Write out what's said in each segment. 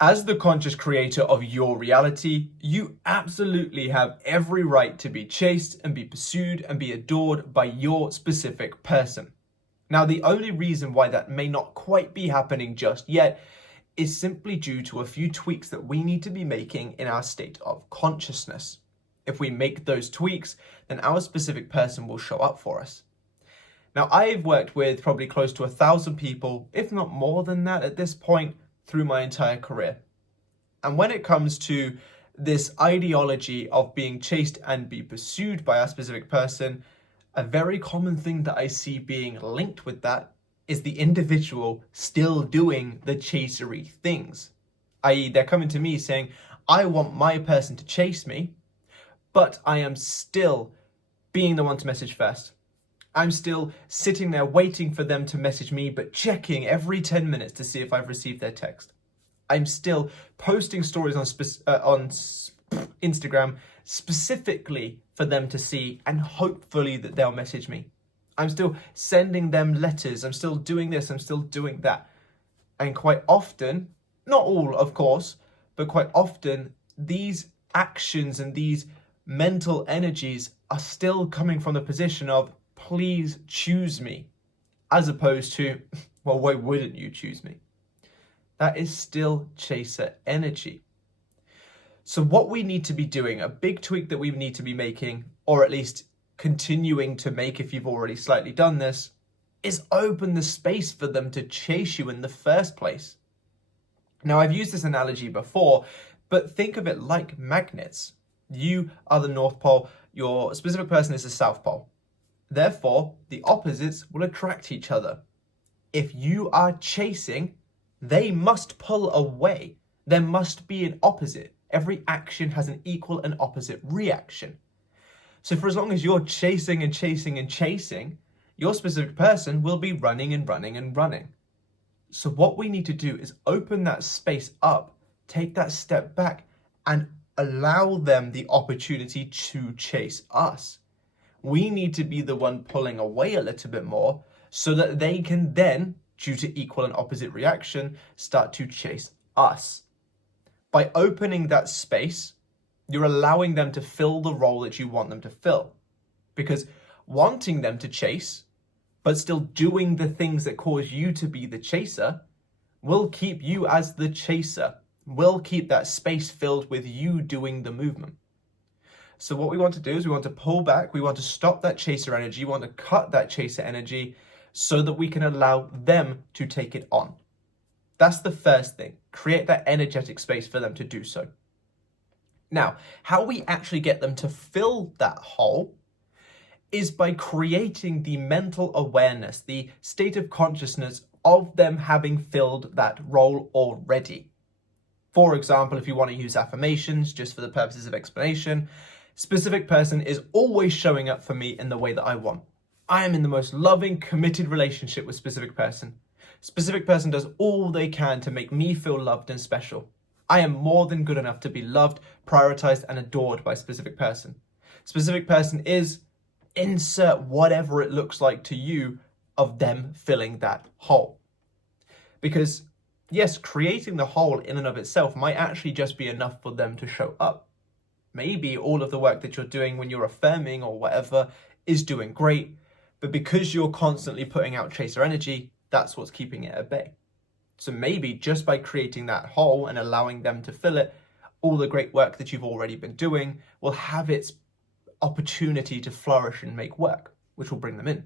As the conscious creator of your reality, you absolutely have every right to be chased and be pursued and be adored by your specific person. Now, the only reason why that may not quite be happening just yet is simply due to a few tweaks that we need to be making in our state of consciousness. If we make those tweaks, then our specific person will show up for us. Now, I've worked with probably close to 1,000 people, if not more than that at this point, through my entire career. And when it comes to this ideology of being chased and be pursued by a specific person, a very common thing that I see being linked with that is the individual still doing the chasery things. I.e., they're coming to me saying, I want my person to chase me, but I am still being the one to message first. I'm still sitting there waiting for them to message me, but checking every 10 minutes to see if I've received their text. I'm still posting stories on Instagram specifically for them to see and hopefully that they'll message me. I'm still sending them letters. I'm still doing this. I'm still doing that. And quite often, not all, of course, but quite often, these actions and these mental energies are still coming from the position of, please choose me, as opposed to, well, why wouldn't you choose me? That is still chaser energy. So what we need to be doing, a big tweak that we need to be making, or at least continuing to make if you've already slightly done this, is open the space for them to chase you in the first place. Now, I've used this analogy before, but think of it like magnets. You are the North Pole, your specific person is the South Pole. Therefore, the opposites will attract each other. If you are chasing, they must pull away. There must be an opposite. Every action has an equal and opposite reaction. So for as long as you're chasing and chasing and chasing, your specific person will be running and running and running. So what we need to do is open that space up, take that step back, and allow them the opportunity to chase us. We need to be the one pulling away a little bit more so that they can then, due to equal and opposite reaction, start to chase us. By opening that space, you're allowing them to fill the role that you want them to fill. Because wanting them to chase, but still doing the things that cause you to be the chaser, will keep you as the chaser, will keep that space filled with you doing the movement. So what we want to do is we want to pull back, we want to stop that chaser energy, we want to cut that chaser energy so that we can allow them to take it on. That's the first thing. Create that energetic space for them to do so. Now, how we actually get them to fill that hole is by creating the mental awareness, the state of consciousness of them having filled that role already. For example, if you want to use affirmations, just for the purposes of explanation, specific person is always showing up for me in the way that I want. I am in the most loving, committed relationship with specific person. Specific person does all they can to make me feel loved and special. I am more than good enough to be loved, prioritized, and adored by specific person. Specific person is, insert whatever it looks like to you of them filling that hole. Because yes, creating the hole in and of itself might actually just be enough for them to show up. Maybe all of the work that you're doing when you're affirming or whatever is doing great, but because you're constantly putting out chaser energy, that's what's keeping it at bay. So maybe just by creating that hole and allowing them to fill it, all the great work that you've already been doing will have its opportunity to flourish and make work, which will bring them in.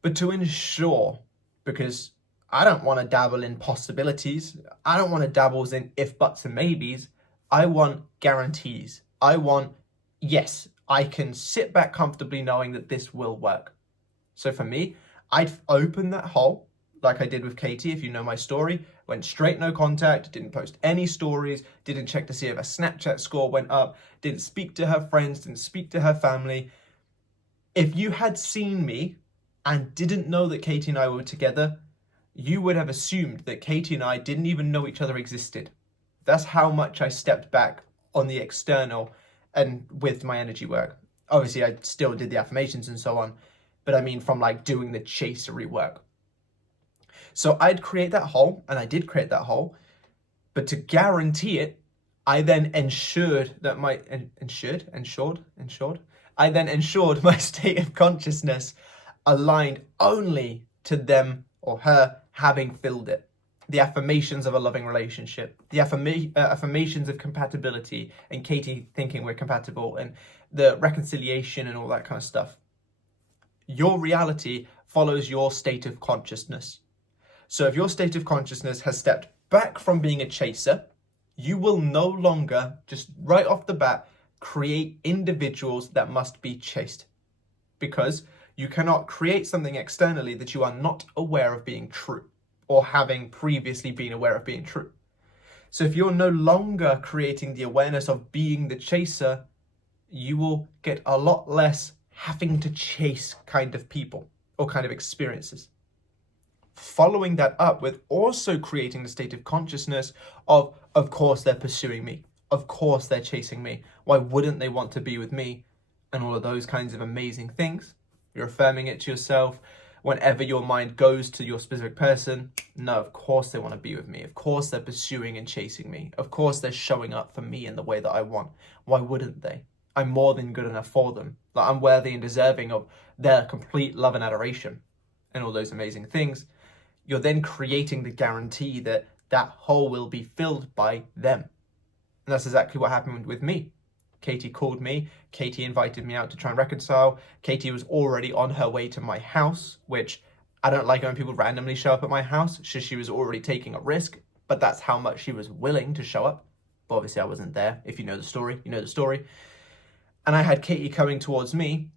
But to ensure, because I don't want to dabble in possibilities, I don't want to dabble in if, buts, and maybes, I want guarantees. I want, yes, I can sit back comfortably knowing that this will work. So for me, I'd open that hole, like I did with Katie, if you know my story, went straight no contact, didn't post any stories, didn't check to see if her Snapchat score went up, didn't speak to her friends, didn't speak to her family. If you had seen me and didn't know that Katie and I were together, you would have assumed that Katie and I didn't even know each other existed. That's how much I stepped back on the external and with my energy work. Obviously, I still did the affirmations and so on, but I mean from like doing the chasery work. So I'd create that hole, and I did create that hole, But to guarantee it, I then ensured my state of consciousness aligned only to them or her having filled it. The affirmations of a loving relationship, the affirmations of compatibility, and Katie thinking we're compatible, and the reconciliation and all that kind of stuff. Your reality follows your state of consciousness. So if your state of consciousness has stepped back from being a chaser, you will no longer, just right off the bat, create individuals that must be chased. Because you cannot create something externally that you are not aware of being true, or having previously been aware of being true. So if you're no longer creating the awareness of being the chaser, you will get a lot less having to chase kind of people or kind of experiences. Following that up with also creating the state of consciousness of course they're pursuing me, of course they're chasing me, why wouldn't they want to be with me, and all of those kinds of amazing things. You're affirming it to yourself. Whenever your mind goes to your specific person, no, of course they want to be with me. Of course they're pursuing and chasing me. Of course they're showing up for me in the way that I want. Why wouldn't they? I'm more than good enough for them. Like, I'm worthy and deserving of their complete love and adoration and all those amazing things. You're then creating the guarantee that that hole will be filled by them. And that's exactly what happened with me. Katie called me. Katie invited me out to try and reconcile. Katie was already on her way to my house, which I don't like when people randomly show up at my house. She was already taking a risk, but that's how much she was willing to show up. But obviously I wasn't there. If you know the story, you know the story. And I had Katie coming towards me,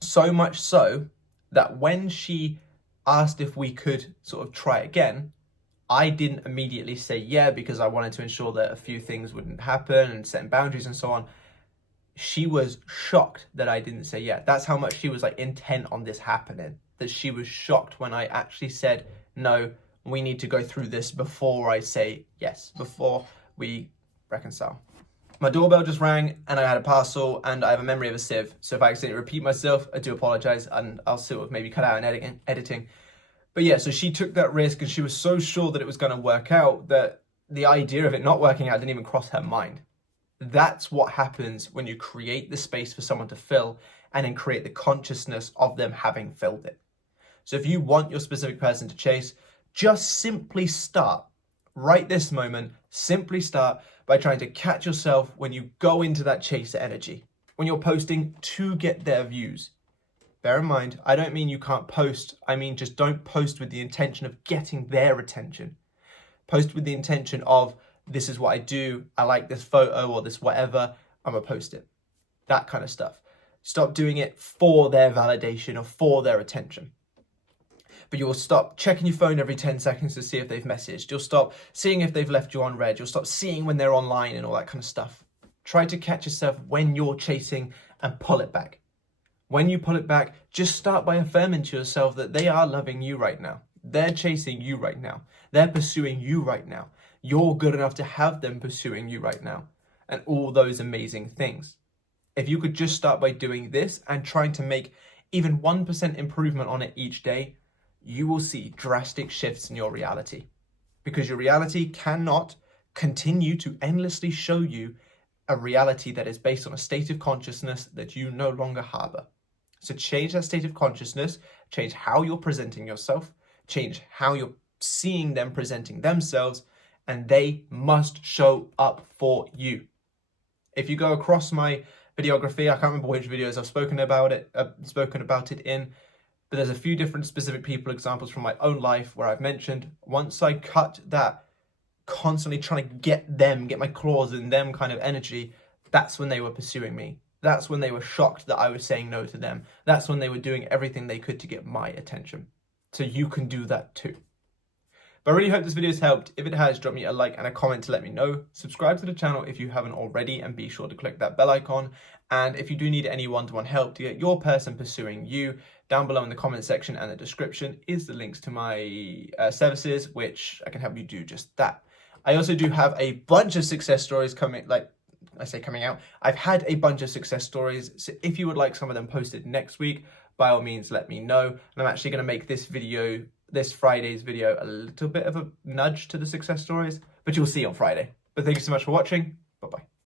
so much so that when she asked if we could sort of try again, I didn't immediately say yeah, because I wanted to ensure that a few things wouldn't happen and setting boundaries and so on. She was shocked that I didn't say yeah. That's how much she was like intent on this happening, that she was shocked when I actually said, no, we need to go through this before I say yes, before we reconcile. My doorbell just rang and I had a parcel, and I have a memory of a sieve. So if I accidentally repeat myself, I do apologize, and I'll sort of maybe cut out an editing. But yeah, so she took that risk and she was so sure that it was going to work out that the idea of it not working out didn't even cross her mind. That's what happens when you create the space for someone to fill and then create the consciousness of them having filled it. So if you want your specific person to chase, just simply start right this moment. Simply start by trying to catch yourself when you go into that chaser energy, when you're posting to get their views. Bear in mind, I don't mean you can't post. I mean, just don't post with the intention of getting their attention. Post with the intention of, this is what I do. I like this photo or this whatever. I'm going to post it. That kind of stuff. Stop doing it for their validation or for their attention. But you'll stop checking your phone every 10 seconds to see if they've messaged. You'll stop seeing if they've left you on read. You'll stop seeing when they're online and all that kind of stuff. Try to catch yourself when you're chasing and pull it back. When you pull it back, just start by affirming to yourself that they are loving you right now. They're chasing you right now. They're pursuing you right now. You're good enough to have them pursuing you right now. And all those amazing things. If you could just start by doing this and trying to make even 1% improvement on it each day, you will see drastic shifts in your reality. Because your reality cannot continue to endlessly show you a reality that is based on a state of consciousness that you no longer harbor. So change that state of consciousness, change how you're presenting yourself, change how you're seeing them presenting themselves, and they must show up for you. If you go across my videography, I can't remember which videos I've spoken about it in, but there's a few different specific people examples from my own life where I've mentioned once I cut that constantly trying to get my claws in them kind of energy, that's when they were pursuing me. That's when they were shocked that I was saying no to them. That's when they were doing everything they could to get my attention. So you can do that too. But I really hope this video has helped. If it has, drop me a like and a comment to let me know. Subscribe to the channel if you haven't already, and be sure to click that bell icon. And if you do need any one-to-one help to get your person pursuing you, down below in the comment section and the description is the links to my services, which I can help you do just that. I also do have a bunch of success stories coming out. I've had a bunch of success stories. So if you would like some of them posted next week, by all means, let me know. And I'm actually going to make this Friday's video, a little bit of a nudge to the success stories, but you'll see on Friday. But thank you so much for watching.